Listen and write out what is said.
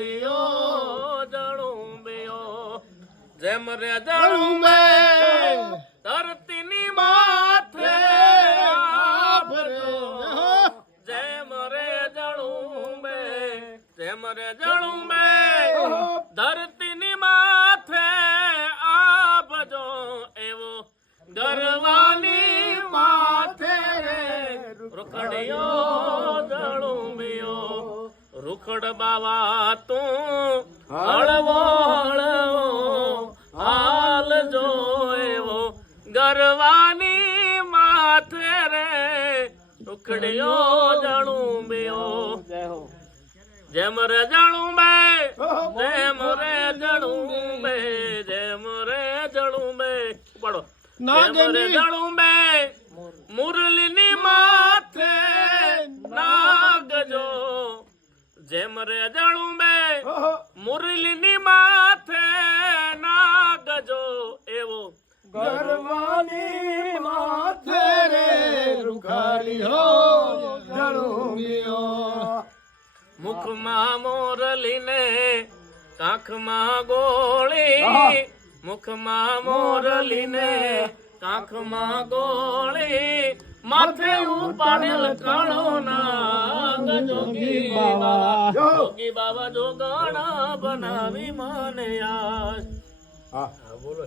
રૂખડિયો જણું બેયો જેમ રે જણું બે ધરતીની માથે જેમ રે જણું બે જેમ રે જણું બે ધરતીની માથે આપજો એવો ગરવાની માથે રે રૂખડિયો જણું બેયો રૂખડ બાવા તું હળવો હળવો હાલ જો એવો ગરવાની માથે રે રૂખડિયો જણું બેયો જેમ રે જણું બે જેમ રે જણું બે જેમ રે જણું બે પડો જેમ રે જણું બે મુરલીની માથે નાગજો જેમ રે જણું બે મુરલીની માથે નાગજો એવો ગરવાની માથે રે રૂખડિયો જણું બેયો મુખમાં મોરલીને કાંખમાં ગોળી મુખમાં મોરલીને કાંખમાં ગોળી માથે ઉપાડેલ કાળો નાગ જોગી બાવા જોગણ બનાવી મને યાર. હા બોલો.